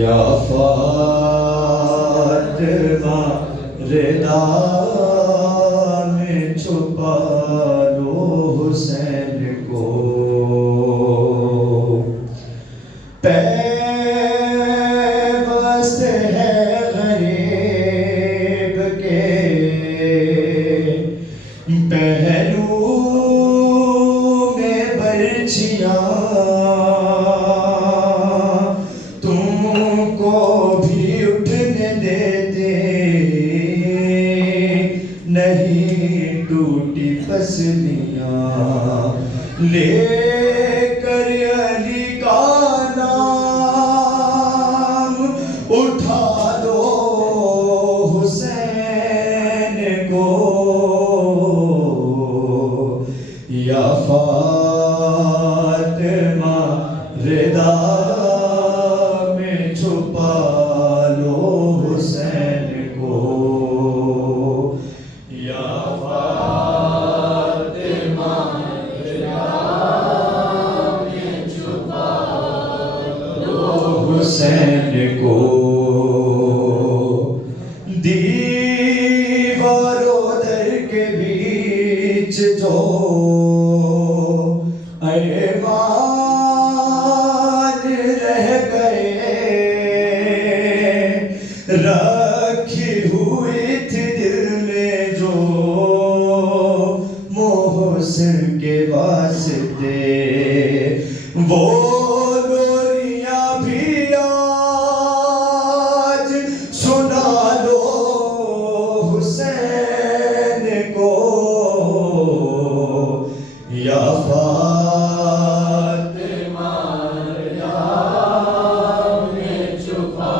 या फातिमा रिदा में छुपा लो हुसैन को, पैवस्त है गरीब के पहलू में बर्छियाँ, तुमको भी उठने देते नहीं टूटी पसलियाँ, लेकर अली का नाम उठा दो हुसैन को, या फातिमा रिदा में छुपा लो हुसैन को, या फातिमा रिदा में छुपा लो हुसैन को। दीवारों दर के बीच जो अरमान रह गए, रखी हुई थी दिल में जो मोहसिन के वास्ते, वो लोरियां भी आज सुना लो हुसैन को, या फातिमा रिदा में छुपा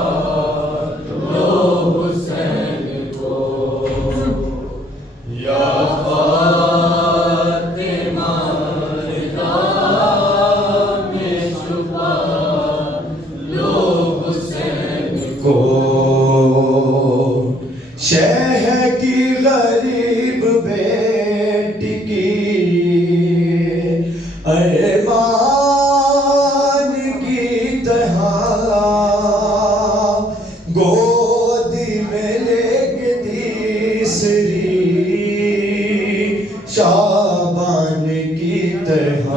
लो हुसैन को, या फातिमा रिदा में छुपा लो हुसैन को। शहर की गरीब बेटी की अरमान की तरह गोदी में लेके तीसरी शाबान की तरह,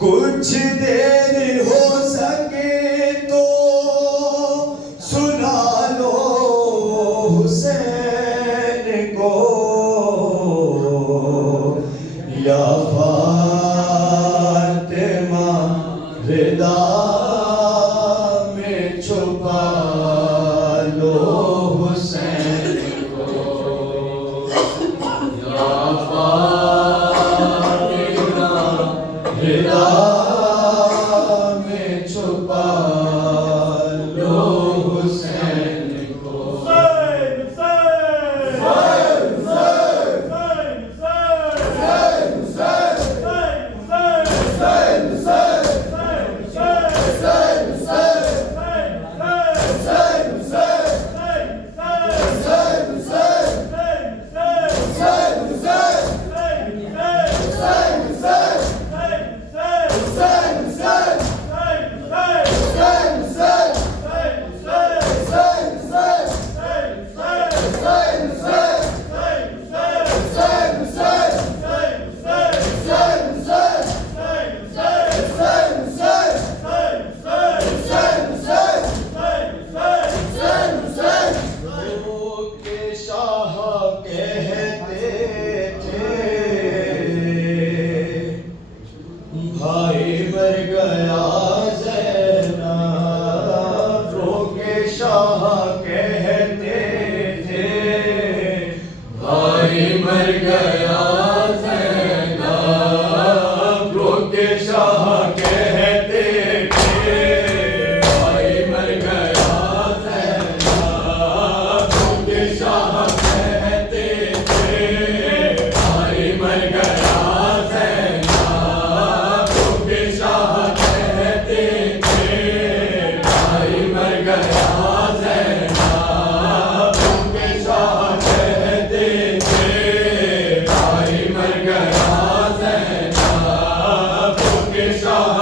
कुछ देर हो सके तो सुना लो हुसैन को, या फातिमा रिदा में छुपा लो हुसैन को, या फातिमा रिदा में छुपा लो हुसैन को। भाई मर गया ज़ैनब, रोके शाह कहते थे, भाई मर गया ज़ैनब, रोके शाह कहते थे, भाई मर गया ज़ैनब, रोके शाह कहते थे, भाई मर गया शाह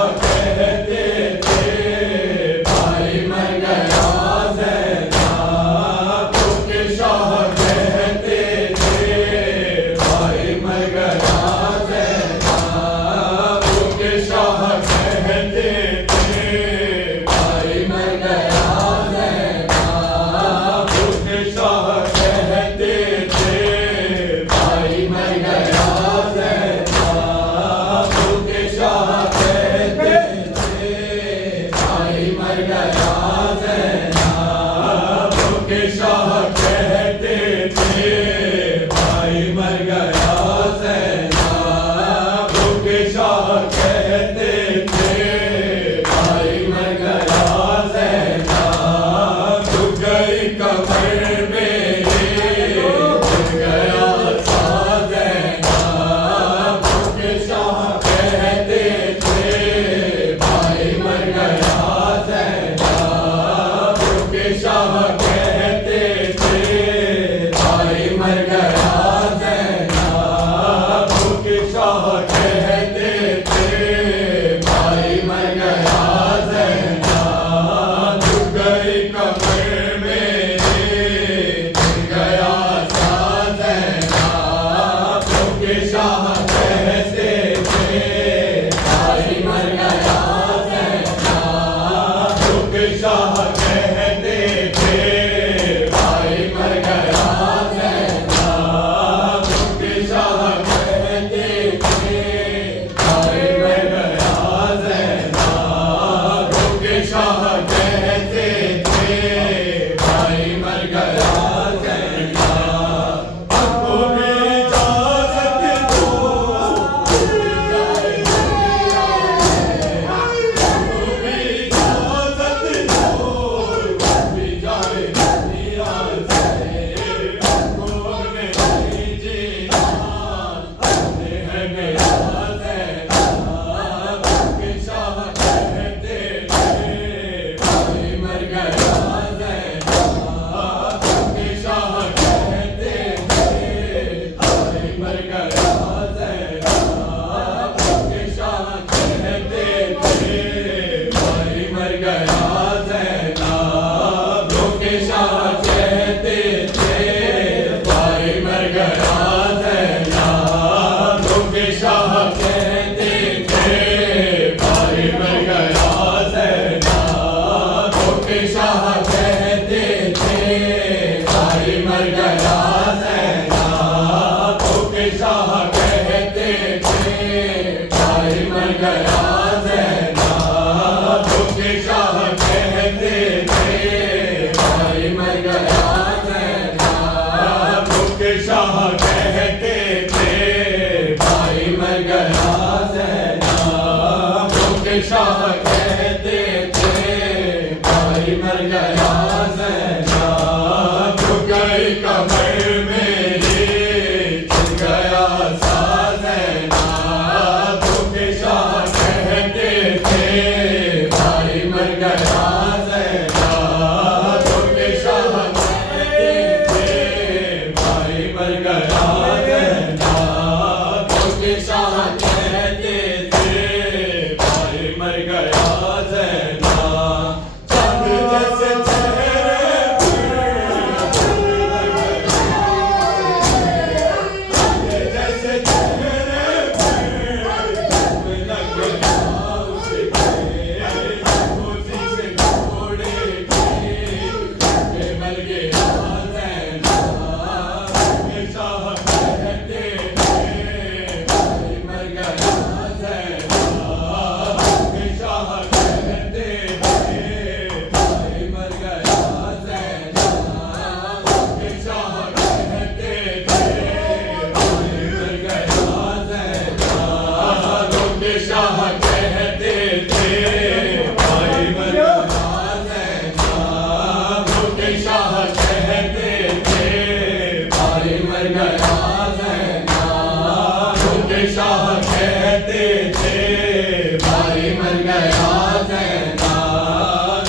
ज़ैना, भूखे शाह कहते थे भाई मर गया ज़ैना, भूखे शाह कहते थे भाई मर गया ज़ैना, भूखे शाह कहते थे भाई मर गया ज़ैना, झुक गई कमर मेरी झुक गया सा ज़ैना, भूखे शाह कहते थे भाई मर गया ज़ैना, भूखे शाह कहते थे भाई मर गया ज़ैना, भूखे शाह कहते थे भाई मर गया ज़ैना, चांद जैसे चेहरे जैसे चेहरे लग गया उसके, उसी से छोड़े के मर गया ज़ैना, भूखे शाह कहते थे भाई मर गया ज़ैना, भूखे शाह कहते थे भाई मर गया ज़ैना, भूखे शाह कहते थे भाई मर गया ज़ैना, भूखे शाह कहते थे भाई मर गया ज़ैना, भूखे शाह कहते थे भाई मर गया ज़ैना, भूखे शाह कहते थे भाई मर गया ज़ैना,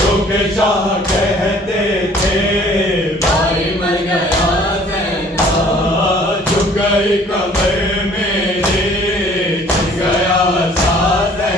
भूखे शाह कहते थे भाई मर गया ज़ैना, झुक गई कमर मेरी झुक गया सा ज़ैना,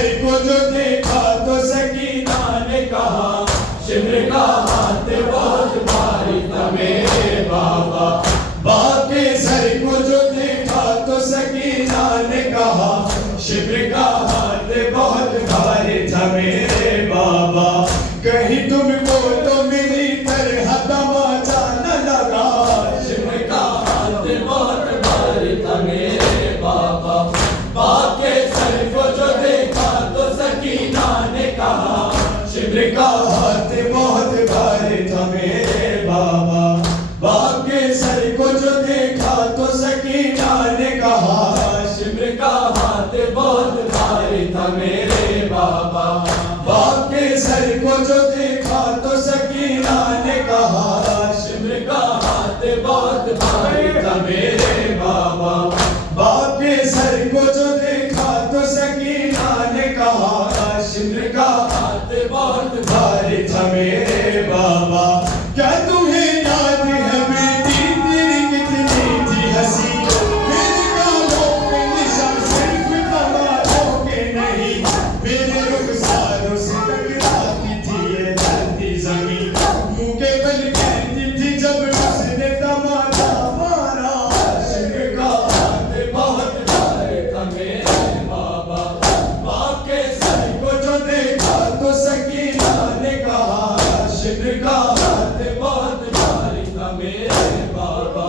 सर को जो देखा तो सकीना ने कहा शिमर का हाथ बहुत भारी था मेरे बाबा। बाप के सर को जो देखा तो सकीना ने कहा शिमर का हाथ बहुत भारी था मेरे बाबा। कहीं तुमको तो मेरी तरह तमाचा न लगा। शिमर का हाथ बहुत भारी था मेरे बाबा। बाप के सर को जो देखा तो सकीना ने कहा शिमर का हाथ बहुत भारी था मेरे बाबा। बाप के सर को जो देखा तो सकीना ने कहा शिमर का हाथ बहुत भारी था मेरे बाबा। बाप के सर को जो देखा तो सकीना ने कहा शिमर का हाथ बहुत भारी था मेरे बाबा। बाप के सर को जो देखा तो सकीना ने कहा शिमर का हाथ बहुत भारी था मेरे बाबा। क्या तुम्हें याद है बेटी तेरी कितनी थी हंसी। मेरे गालों पे निशान सिर्फ तमाचों के नहीं। मेरे रुखसारों से टकराती थी ये धरती जमीन। मुंह के बल कहती थी जब उसने तमाचा मारा। शिमर का हाथ बहुत भारी था मेरे बाबा। बाप के सर को जो देखा तो सकीना ने कहा शिमर का हाथ बहुत भारी था मेरे बाबा।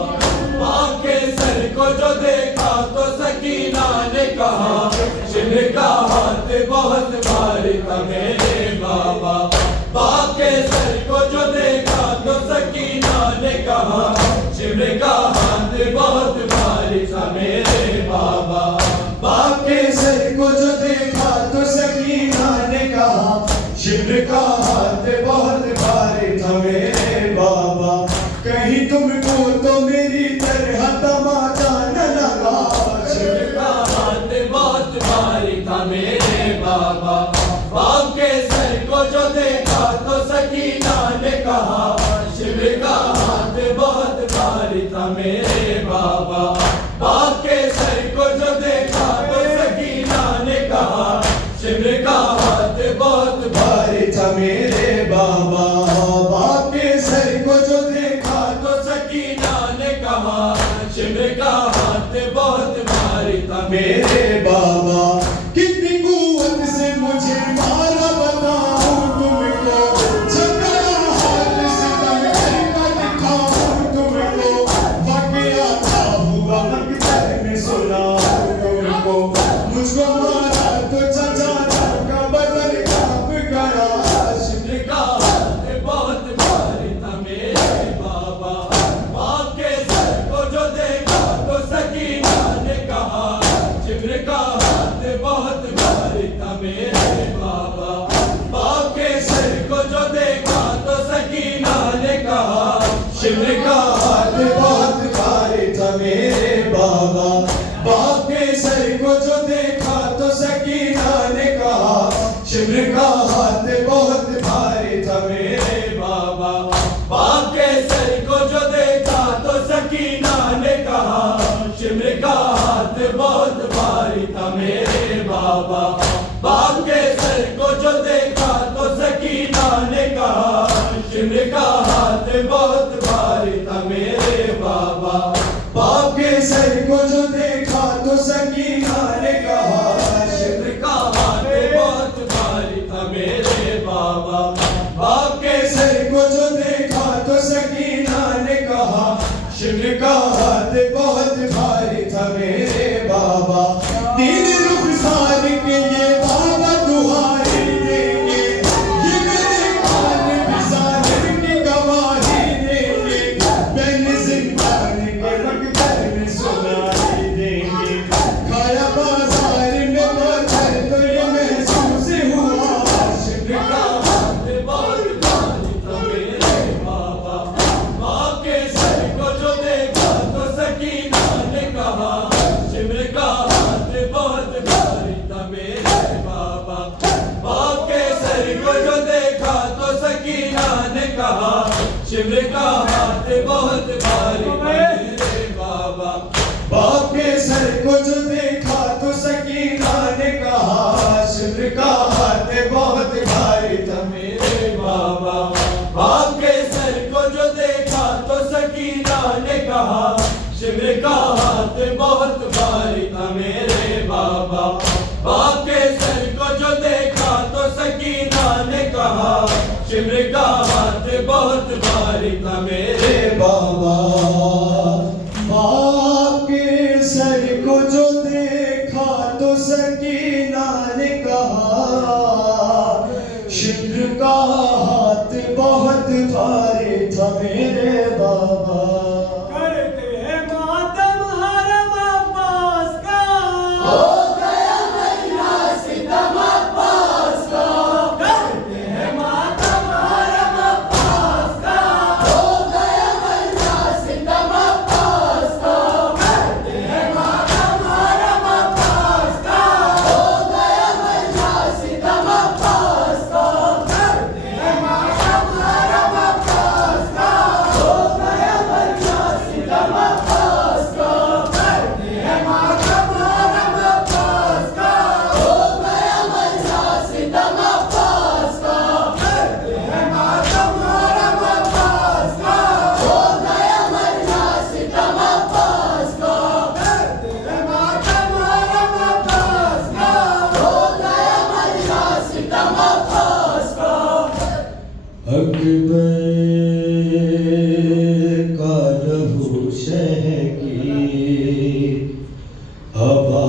बाप के सर को जो देखा तो सकीना ने कहा शिमर का हाथ बहुत भारी था मेरे बाबा। बाप के सर को जो देखा तो सकीना ने कहा शिमर का हाथ बहुत भारी था मेरे बाबा। बाप के सर को जो देखा तो सकीना ने कहा शिमर का हाथ बहुत भारी था मेरे बाबा। कहीं तुमको तो मेरी तरह तमाचा न लगा। शिमर का हाथ बहुत भारी था मेरे बाबा। बाप के सर को जो देखा तो सकीना ने कहा शिमर का हाथ बहुत भारी था मेरे बाबा। बाप के सर को जो देखा तो सकीना ने कहा शिमर का हाथ बहुत भारी था मेरे बाबा। बाप के सर को जो देखा तो सकीना ने कहा शिमर का हाथ बहुत भारी था मेरे बाबा। कितनी कुव्वत से मुझे मारा बताऊं तुमको। झगड़ा हाथ से तंग कर दिखाऊं तुमको। वाकया था हुआ मकदर में सुनाऊं तुमको। मुझको मारा तो चचा का बदन कांप गया। शिमर का हाथ बहुत भारी था मेरे बाबा। बाप के सर को जो देखा तो सकीना ने कहा शिमर का हाथ बहुत भारी था मेरे बाबा। बाप के सर को जो देखा तो सकीना ने कहा शिमर का हाथ बहुत भारी था मेरे बाबा। बाप के सर को जो देखा तो सकीना ने कहा शिमर का हाथ बहुत भारी था मेरे बाबा। बाप के सर को जो देखा तो सकीना ने कहा शिमर का हाथ बहुत भारी था मेरे बाबा। बाप के सर को जो देखा तो सकीना ने कहा शिमर का हाथ बहुत भारी था मेरे बाबा। बाप के सर को जो देखा तो सकीना ने कहा शिमर का हाथ बहुत भारी था मेरे बाबा। बाप के सर को जो देखा तो सकीना ने कहा शिमर का हाथ बहुत भारी था मेरे बाबा। तीन रुखसार के ये बाबा दुहाई देंगे। ये मेरे कान भी साहिर की गवाही देंगे। मैंने जिंदान के मकदर में सुनाई देंगे। खाया बाजार में पत्थर तो ये महसूस हुआ। शिमर का हाथ बहुत भारी था मेरे बाबा। बाप के सर को जो देखा तो सकीना ने कहा शिमर का हाथ बहुत भारी था मेरे बाबा। बाप के सर को जो देखा तो सकीना ने कहा शिमर का हाथ बहुत भारी था मेरे बाबा। बाप के सर को जो देखा तो सकीना ने कहा शिमर शिब्र का हाथ बहुत भारी था मेरे बाबा। बाप के सर को जो देखा तो सकीना ने कहा शिब्र का हाथ बहुत भारी था मेरे बाबा। बाप के सर को जो देखा तो सकीना ने कहा शिब्र का हाथ बहुत भारी था मेरे बाबा। बाप के सर को जो देखा तो सकीना ने कहा शिब्र का हाथ बहुत भारी था मेरे बाबा। करते हैं मातम हरम अब्बास का हो गया महीना सितम अब्बास का। करते हैं मातम हरम अब्बास का हो गया महीना सितम अब्बास का। करते हैं मातम हरम अब्बास का हो गया महीना सितम अब्बास का। करते हैं मातम हरम अब्बास का हो गया महीना सितम अब्बास का। करते हैं मातम हरम अब्बास का हो गया महीना सितम अब्बास का। करते हैं मातम हरम अब्बास का हो गया महीना सितम अब्बास का। करते हैं मातम हरम अब्बास का हो गया महीना सितम अब्बास का। अकबर का लहू शह की हवा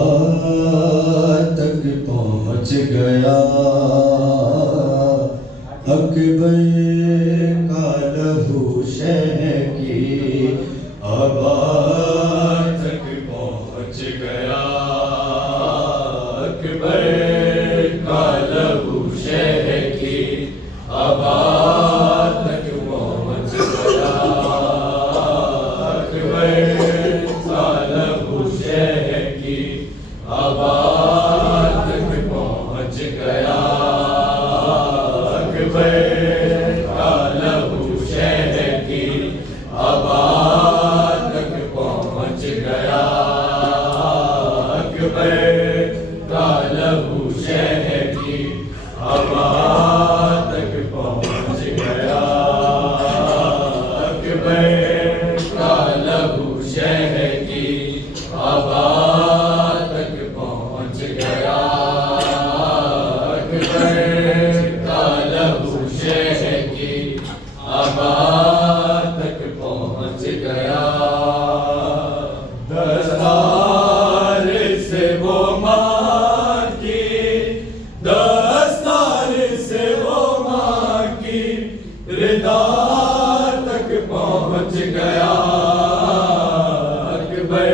तक पहुँच गया। अकबर का लहू शह की हवा तक पहुँच गया। अकबर का लहू शह की हवा तक पहुँच गया। अकबर का लहू शह की हवा तक पहुँच गया। अकबर का लहू शह की हवा तक पहुँच गया। अकबर का लहू शह की हवा तक पहुँच गया। अकबर का लहू शह की हवा तक पहुँच गया। अकबर का लहू शह की हवा तक पहुँच गया। दस्तार से वो माँ की दस्तार से वो माँ की रिदा तक पहुँच गया। अकबर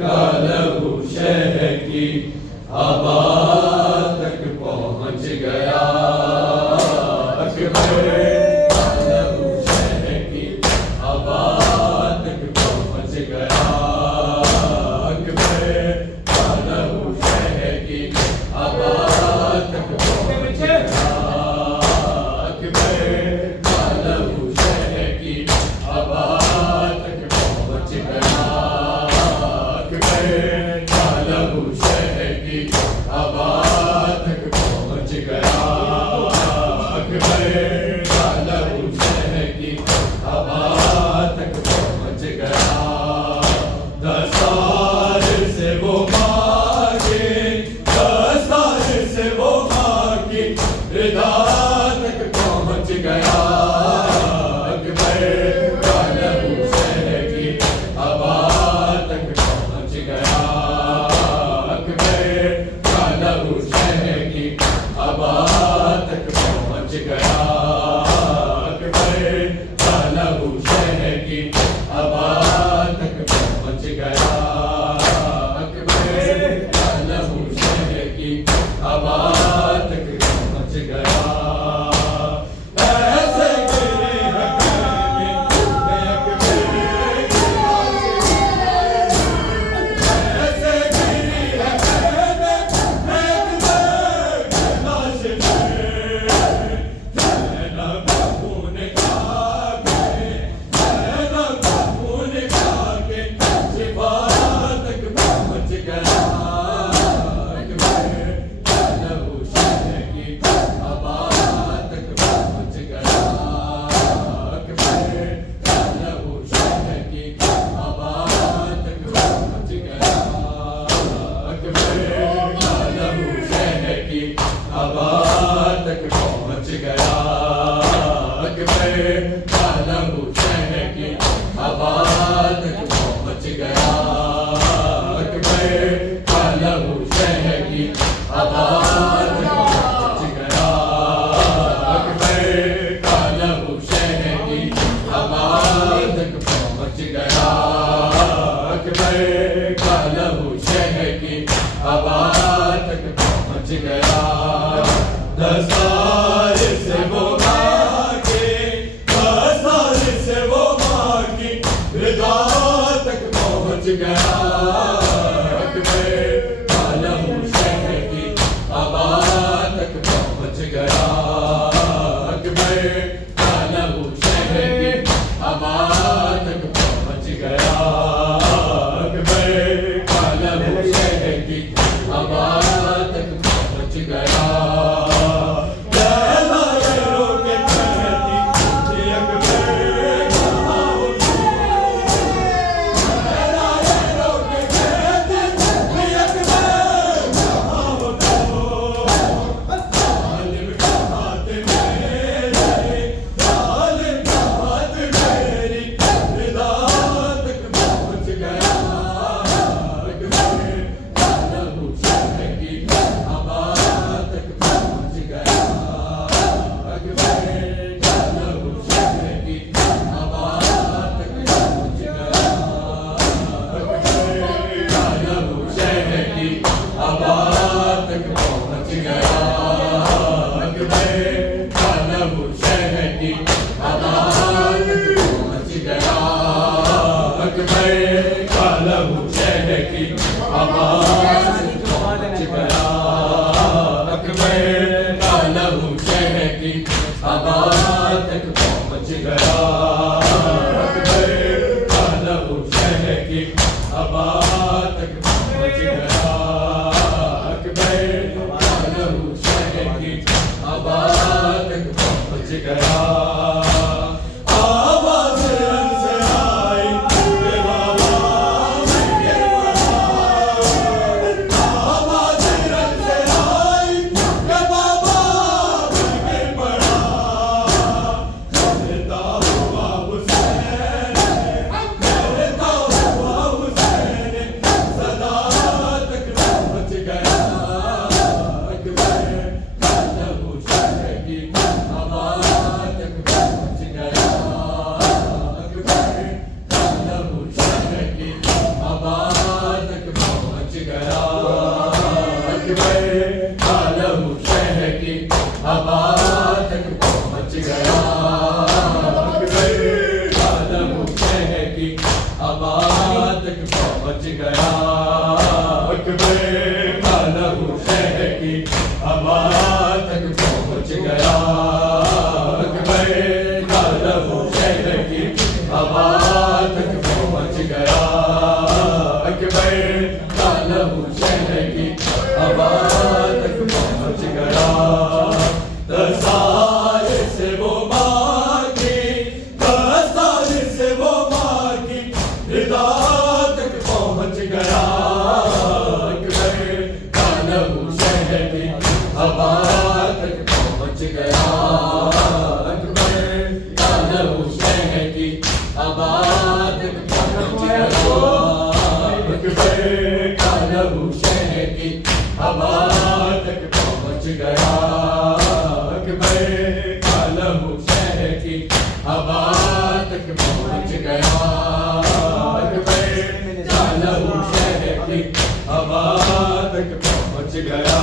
का लहू शह की हवा तक पहुँच गया। अकबर का लहू शह की हवा तक पहुँच गया। अकबर का लहू शह की हवा तक पहुँच गया। अकबर का लहू शह की हवा तक पहुँच गया। अकबर का लहू शह की हवा तक पहुँच गया। अकबर का लहू शह की हवा तक पहुँच गया। दस्तार से वो मांगे दस्तार से वो मांगे रिदा तक पहुँच गया। अकबर का लहू शह की हवा तक पहुँच गया। अकबर का लहू शह की हवा तक पहुँच गया। अकबर का लहू शह की हवा तक पहुँच गया। अकबर का लहू शह की हवा तक पहुँच गया। ऐसे गिरे हैं मैं अकबर ऐसे गिरी है मैं अकबर लाश नैना खून खाके नैना खून खाके शिफा तक पहुँच गया। अकबर का लहू हवा तक पहुँच गया अकबर का लहू शह की हवा तक पहुँच गया अकबर का लहू शह की हवा तक पहुँच गया अकबर का लहू शह की हवा तक पहुँच गया अकबर का लहू शह की हवा तक पहुँच गया दस्तार से वो भागे दस्तार से वो भागी रिदा तक पहुँच गया अकबर का लहू शह की हवा तक पहुँच गया अकबर का लहू शह की हवा तक पहुँच गया अकबर का लहू शह की हवा तक पहुँच गया हवा तक पहुँच गया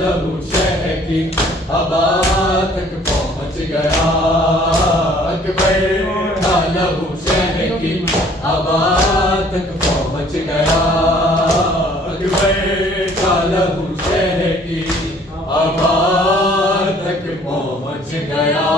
लहू शह की हवा तक पहुँच गया। अकबर का लहू शह की हवा तक पहुँच गया। अकबर का लहू शह की हवा तक पहुँच गया।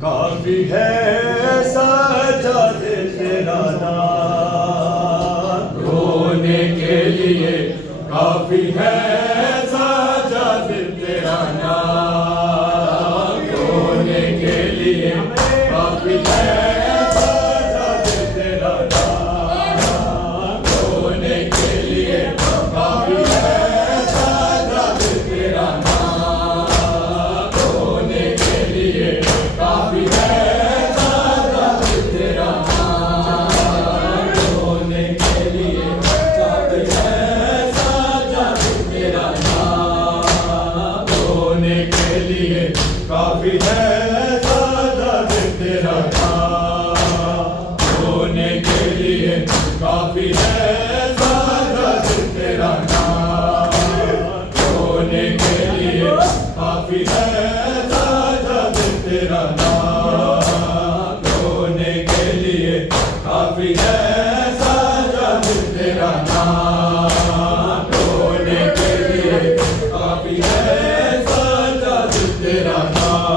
काफी है सजाद तेरा नाम। रोने के लिए काफी है सजाद तेरा नाम। रोने के लिए काफी है सजाद तेरा नाम। रोने के लिए काफी है सजाद तेरा नाम। रोने के लिए काफी है सजाद तेरा नाम। रोने के लिए काफी है सजाद तेरा नाम। रोने के लिए काफी है सजाद तेरा नाम। रोने के लिए काफी है सजाद तेरा नाम। रोने के लिए काफी है सजाद तेरा नाम। रोने के लिए काफी है सजाद तेरा नाम। रोने के लिए काफी है सजाद तेरा नाम।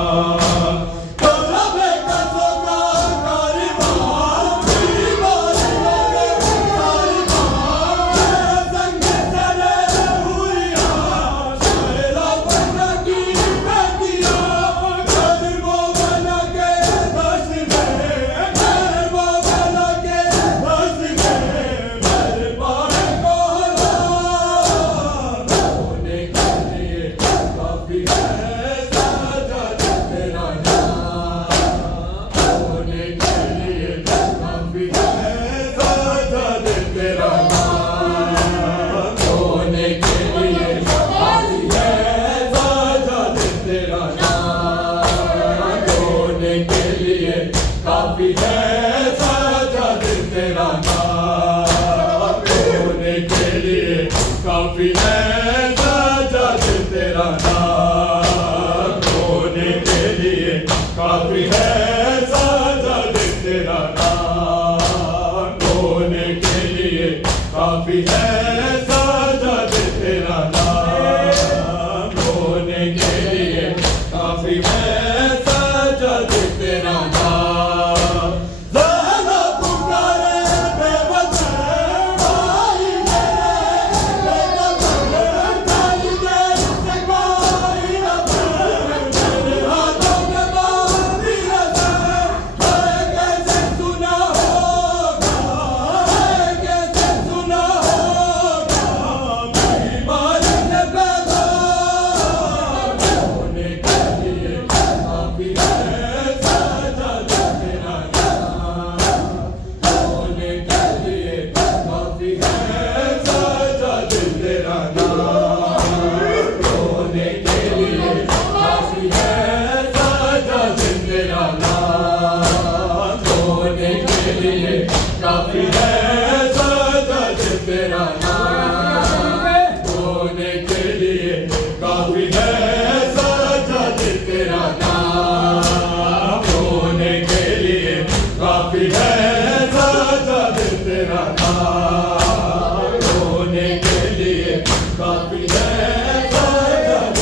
काफी है सजाद तेरा नाम। रोने के लिए काफी है सजाद तेरा नाम। रोने के लिए काफी है सजाद तेरा नाम। रोने के लिए काफी है सजाद तेरा नाम। रोने के लिए काफी है सजाद तेरा नाम। काफी है सजाद तेरा नाम। रोने के लिए काफी है सजाद तेरा नाम। रोने के लिए काफी है सजाद तेरा नाम। रोने के लिए काफी है सजाद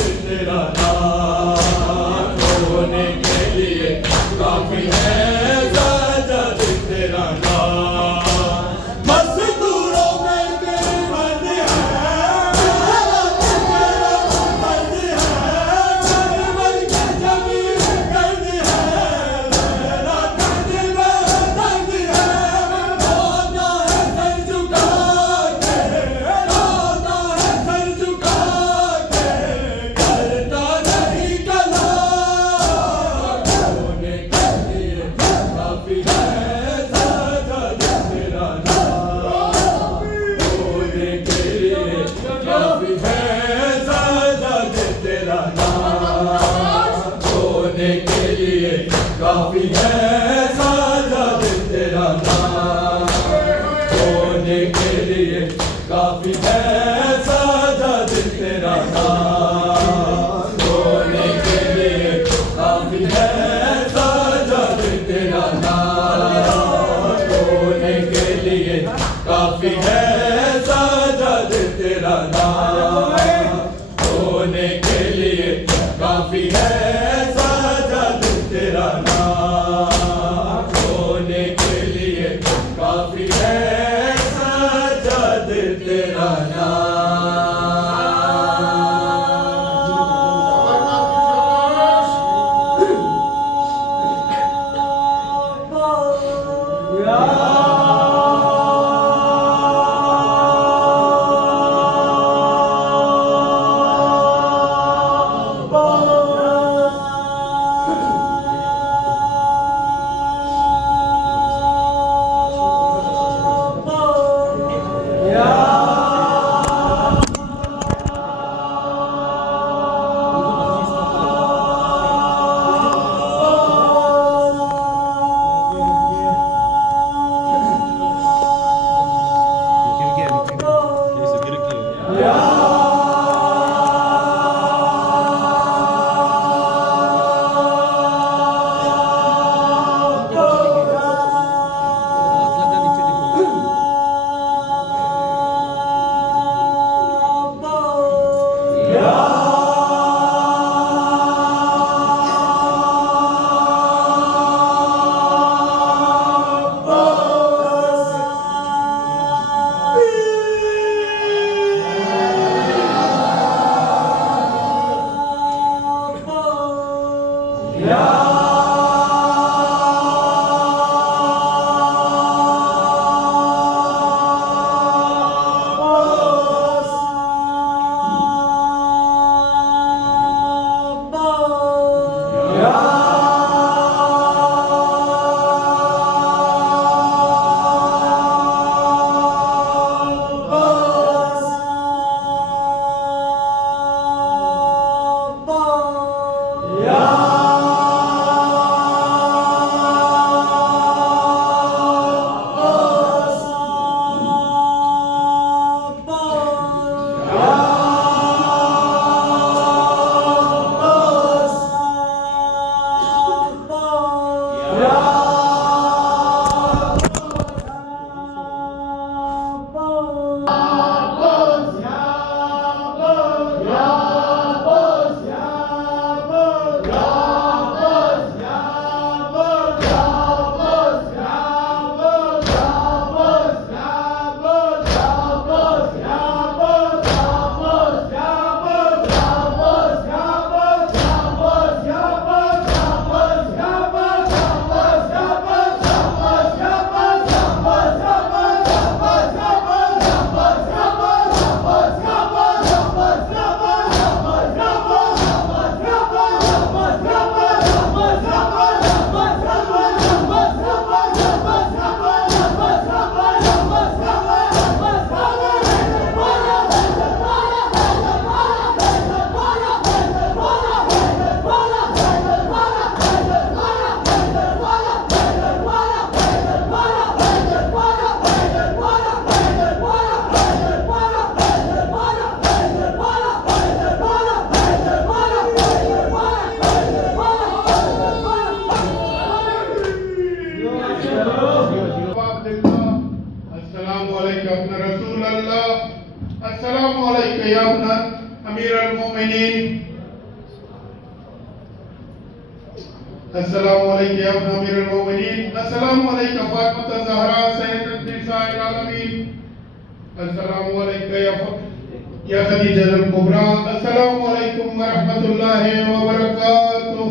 या खदीजतुल कुबरा अस्सलामु अलैकुम व रहमतुल्लाहि व बरकातुहू।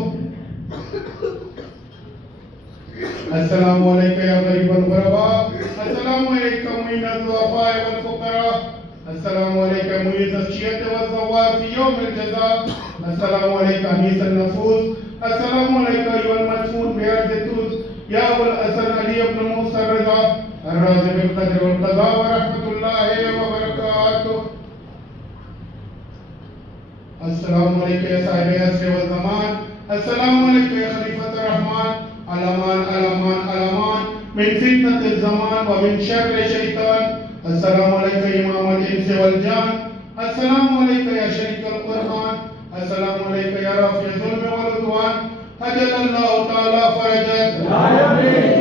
अस्सलामु अलैका या गरीबल गुरबा, अस्सलामु अलैका मुइनल दुआफा वल फुकरा, अस्सलामु अलैका मुइज़ अश्शियत व ज़वार फी यौमिल जज़ा, अस्सलामु अलैका अनीस नफूस, अस्सलामु अलैका अय्युहल मदफून बिअर्ज़ तुस या अबुल हसन अली इब्न मूसा रज़ा अर्राज़ि बिल क़द्र वल क़ज़ा व रहमतुल्लाहि व बरकातुहू। अस्सलामु अलैका या साहिब अस्र व ज़मान, अस्सलामु अलैका या खलीफतुर रहमान, अलमान अलमान अलमान मिन फितनतिल ज़मान व मिन शर्रि शैतान, अस्सलामु अलैका इमामल इंस वल जान, अस्सलामु अलैका या शरीकल कुरआन, अस्सलामु अलैका या राफ़िअ ज़ुल्म वल उद्वान, अजलल्लाहु तआला फरजक।